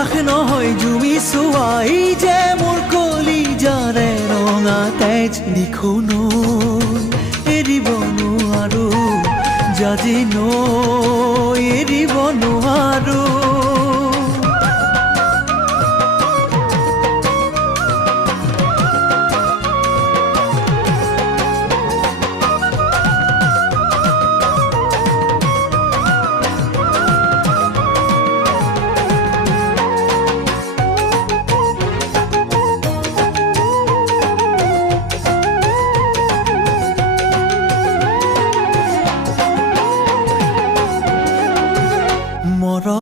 পলাশ নহয় জুমি চোৱাই যে মোৰ কলিজাৰে ৰঙা তেজ নিখুনো এৰিব নোৱাৰো জাজি নৈ এৰিব নোৱাৰো